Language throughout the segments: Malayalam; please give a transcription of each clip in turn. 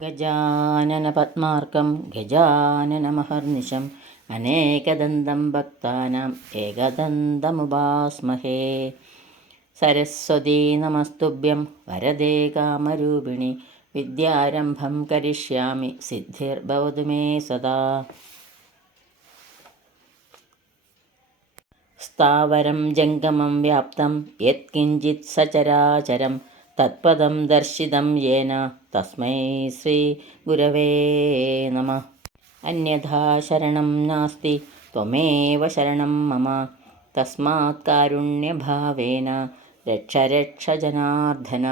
ഗജാനനപദ്മാർകം ഗജാനനമഹർനിശം അനേകദന്തം ഭക്താനാം ഏകദന്തമുപാസ്മഹേ. സരസ്വതീ നമസ്തുഭ്യം വരദേ കാമരൂപിണി വിദ്യാരംഭം കരിഷ്യാമി സിദ്ധിർഭവതു മേ സദാ. സ്ഥാവരം ജംഗമം വ്യാപ്തം യത്കിഞ്ചിത് സചരാചരം തത്പദം ദർശിതം യേന തസ്മൈ ശ്രീ ഗുരവേ നമഃ. അന്യഥാ ശരണം നാസ്തി ത്വമേവ ശരണം മമ തസ്മാത് കാരുണ്യഭാവേന രക്ഷ രക്ഷ ജനാർദ്ദന.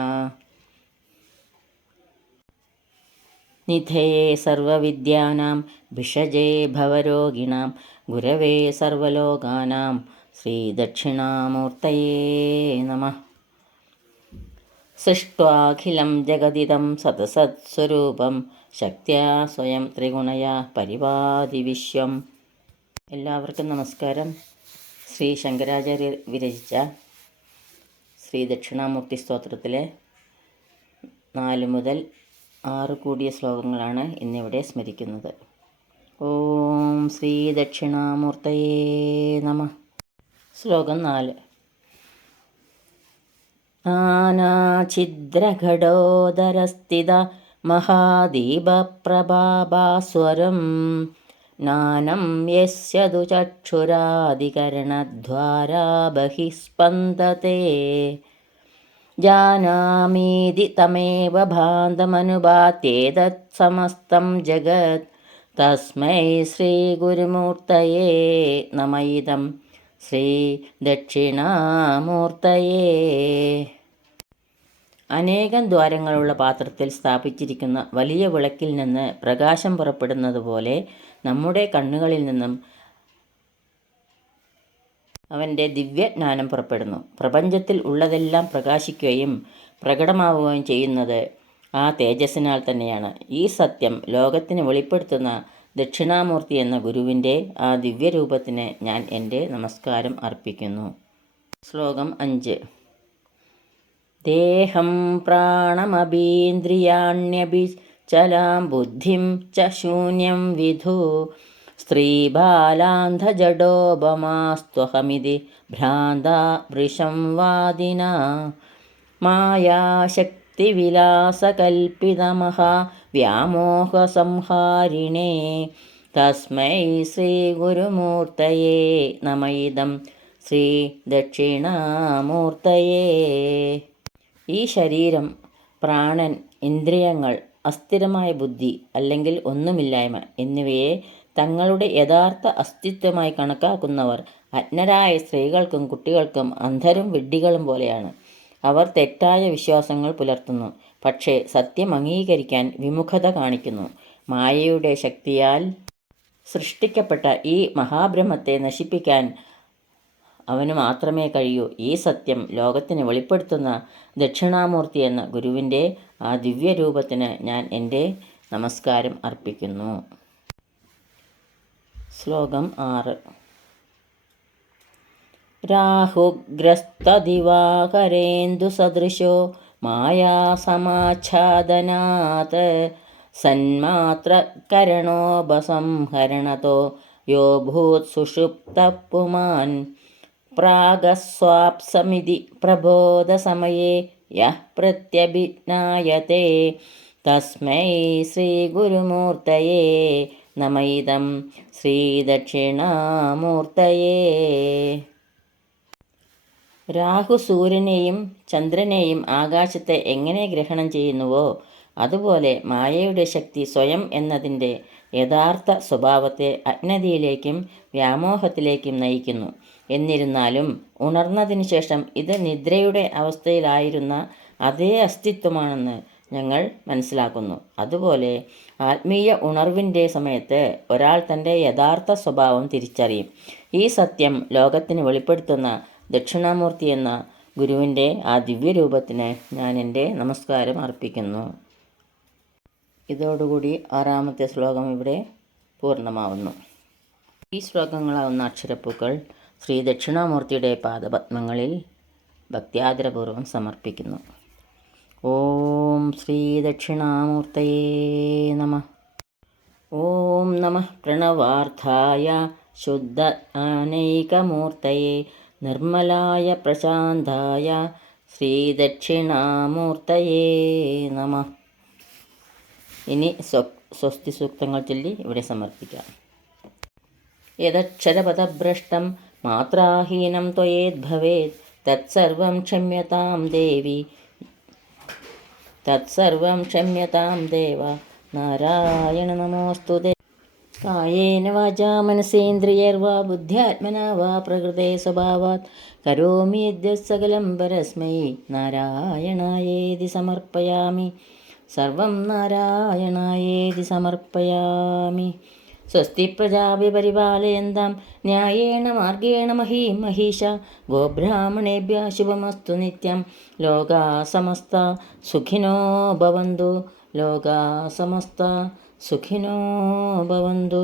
നിധയേ സർവവിദ്യാനാം ഭിഷജേ ഭവരോഗിണാം ഗുരവേ സർവലോകാനാം ശ്രീദക്ഷിണാമൂർത്തയേ നമഃ. സൃഷ്ട്വാഖിലം ജഗദിദം സതസത്സ്വരൂപം ശക്ത്യാ സ്വയം ത്രിഗുണയാ പരിപാതി വിശ്വം. എല്ലാവർക്കും നമസ്കാരം. ശ്രീ ശങ്കരാചാര്യർ വിരചിച്ച ശ്രീ ദക്ഷിണാമൂർത്തി സ്തോത്രത്തിലെ 4 മുതൽ 6 കൂടിയ ശ്ലോകങ്ങളാണ് ഇന്നിവിടെ സ്മരിക്കുന്നത്. ഓം ശ്രീ ദക്ഷിണാമൂർത്തയേ നമഃ. ശ്ലോകം 4. നാനാഛിദ്രഘടോദരസ്ഥിത മഹാദീപപ്രഭാഭാസ്വരം നാനം യസ്യതു ചക്ഷുരാദികരണദ്വാരാ ബഹിസ്പന്ദതേ. ജാനാമീതി തമേവ ഭാന്തമനുഭാത്യേതത് സമസ്തം ജഗത് തസ്മൈ ശ്രീ ഗുരുമൂർത്തയേ നമ. ഇദം ശ്രീ ദക്ഷിണാമൂർത്തയേ. അനേകം ദ്വാരങ്ങളുള്ള പാത്രത്തിൽ സ്ഥാപിച്ചിരിക്കുന്ന വലിയ വിളക്കിൽ നിന്ന് പ്രകാശം പുറപ്പെടുന്നത് പോലെ നമ്മുടെ കണ്ണുകളിൽ നിന്നും അവൻ്റെ ദിവ്യജ്ഞാനം പുറപ്പെടുന്നു. പ്രപഞ്ചത്തിൽ ഉള്ളതെല്ലാം പ്രകാശിക്കുകയും പ്രകടമാവുകയും ചെയ്യുന്നത് ആ തേജസ്സിനാൽ തന്നെയാണ്. ഈ സത്യം ലോകത്തിന് വെളിപ്പെടുത്തുന്ന ദക്ഷിണാമൂർത്തി എന്ന ഗുരുവിൻ്റെ ആ ദിവ്യരൂപത്തിന് ഞാൻ എൻ്റെ നമസ്കാരം അർപ്പിക്കുന്നു. ശ്ലോകം 5. ദേഹം പ്രാണമഭീന്ദ്രിയാണ്യഭിചലാം ബുദ്ധിം ച ശൂന്യം വിധു സ്ത്രീബാലാന്ധജഡോപമാസ്ത്വഹമിതി ഭ്രാന്താ വൃഷം വാദിനാ. മായാശക്തിവിലാസകൽപ്പിതമഹാ വ്യാമോഹസംഹാരിണേ തസ്മൈ ശ്രീ ഗുരുമൂർത്തയേ നമ. ഇദം ശ്രീ ദക്ഷിണാമൂർത്തയേ. ഈ ശരീരം, പ്രാണൻ, ഇന്ദ്രിയങ്ങൾ, അസ്ഥിരമായ ബുദ്ധി അല്ലെങ്കിൽ ഒന്നുമില്ലായ്മ എന്നിവയെ തങ്ങളുടെ യഥാർത്ഥ അസ്തിത്വമായി കണക്കാക്കുന്നവർ അജ്ഞരായ സ്ത്രീകൾക്കും കുട്ടികൾക്കും അന്ധരും വിഡ്ഢികളും പോലെയാണ്. അവർ തെറ്റായ വിശ്വാസങ്ങൾ പുലർത്തുന്നു, പക്ഷേ സത്യം അംഗീകരിക്കാൻ വിമുഖത കാണിക്കുന്നു. മായയുടെ ശക്തിയാൽ സൃഷ്ടിക്കപ്പെട്ട ഈ മഹാബ്രഹ്മത്തെ നശിപ്പിക്കാൻ അവന് മാത്രമേ കഴിയൂ. ഈ സത്യം ലോകത്തിന് വെളിപ്പെടുത്തുന്ന ദക്ഷിണാമൂർത്തി എന്ന ഗുരുവിൻ്റെ ആ ദിവ്യരൂപത്തിന് ഞാൻ എൻ്റെ നമസ്കാരം അർപ്പിക്കുന്നു. ശ്ലോകം 6. രാഹുഗ്രസ്തദിവാകരേന്ദുസദൃശോ മായാസമാച്ഛാദനാത് സന്മാത്രകരണോപസംഹരണതോ യോ ഭൂത് സുഷുപ്തഃ പുമാൻ. പ്രാഗസ്വാപ്സമിതി പ്രബോധസമയേ യഃ പ്രത്യഭിജ്ഞായത്തെ തസ്മൈ ശ്രീ ഗുരുമൂർത്തയേ നമ. ഇദം ശ്രീ ദക്ഷിണാമൂർത്തയേ. രാഹു സൂര്യനെയും ചന്ദ്രനെയും ആകാശത്തെ എങ്ങനെ ഗ്രഹണം ചെയ്യുന്നുവോ അതുപോലെ മായയുടെ ശക്തി സ്വയം എന്നതിൻ്റെ യഥാർത്ഥ സ്വഭാവത്തെ അജ്ഞതയിലേക്കും വ്യാമോഹത്തിലേക്കും നയിക്കുന്നു. എന്നിരുന്നാലും ഉണർന്നതിന് ശേഷം ഇത് നിദ്രയുടെ അവസ്ഥയിലായിരുന്ന അതേ അസ്തിത്വമാണെന്ന് ഞങ്ങൾ മനസ്സിലാക്കുന്നു. അതുപോലെ ആത്മീയ ഉണർവിൻ്റെ സമയത്ത് ഒരാൾ തൻ്റെ യഥാർത്ഥ സ്വഭാവം തിരിച്ചറിയും. ഈ സത്യം ലോകത്തിന് വെളിപ്പെടുത്തുന്ന ദക്ഷിണാമൂർത്തി എന്ന ഗുരുവിൻ്റെ ആ ദിവ്യരൂപത്തിന് ഞാൻ എൻ്റെ നമസ്കാരം അർപ്പിക്കുന്നു. ഇതോടുകൂടി 6ാമത്തെ ശ്ലോകം ഇവിടെ പൂർണ്ണമാവുന്നു. ഈ ശ്ലോകങ്ങളാവുന്ന അക്ഷരപ്പൂക്കൾ ശ്രീ ദക്ഷിണാമൂർത്തിയുടെ പാദപത്മങ്ങളിൽ ഭക്ത്യാദരപൂർവ്വം സമർപ്പിക്കുന്നു. ഓം ശ്രീ ദക്ഷിണാമൂർത്തയേ നമഃ. ഓം നമഃ പ്രണവാർത്ഥായ ശുദ്ധ ജ്ഞാനൈകമൂർത്തയേ നിർമ്മലായ പ്രശാന്തായ ശ്രീ ദക്ഷിണാമൂർത്തയേ നമഃ. ഇനി സ്വസ്തി സൂക്തങ്ങൾ ചൊല്ലി ഇവിടെ സമർപ്പിക്കാം. യദക്ഷരപദഭ്രഷ്ടം മാത്രാഹീനം ത്വയേദ്ഭവേത് തത്സർവം ക്ഷമ്യതാം ദേവി തത്സർവം ക്ഷമ്യതാം ദേവ നാരായണ നമോസ്തുതേ. കായേന വാചാ മനസേന്ദ്രിയൈർവാ ബുദ്ധ്യാത്മനാ വാ പ്രകൃതേ സ്വഭാവാത് കരോമി യദ്യത് സകലം പരസ്മൈ നാരായണായേതി സമർപ്പയാമി. സർവം നാരായണായേതി സമർപ്പയാമി. സ്വസ്തി പ്രജാഭ്യഃ പരിപാലയന്താം ന്യായേന മാർഗേണ മഹീം മഹീഷാ ഗോബ്രാഹ്മണേഭ്യഃ ശുഭമസ്തു നിത്യം. ലോകാഃ സമസ്താഃ സുഖിനോ ഭവന്തു. ലോകാഃ സമസ്താഃ സുഖിനോ ഭവന്തു.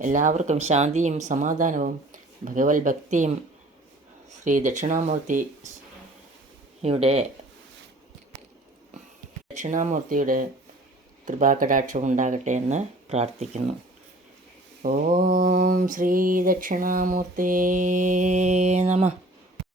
എല്ലാവർക്കും ശാന്തിയും സമാധാനവും ഭഗവത് ഭക്തിയും ശ്രീ ദക്ഷിണാമൂർത്തിയുടെ കൃപാകടാക്ഷം ഉണ്ടാകട്ടെ എന്ന് പ്രാർത്ഥിക്കുന്നു. ഓം ശ്രീ ദക്ഷിണാമൂർത്തേ നമഃ.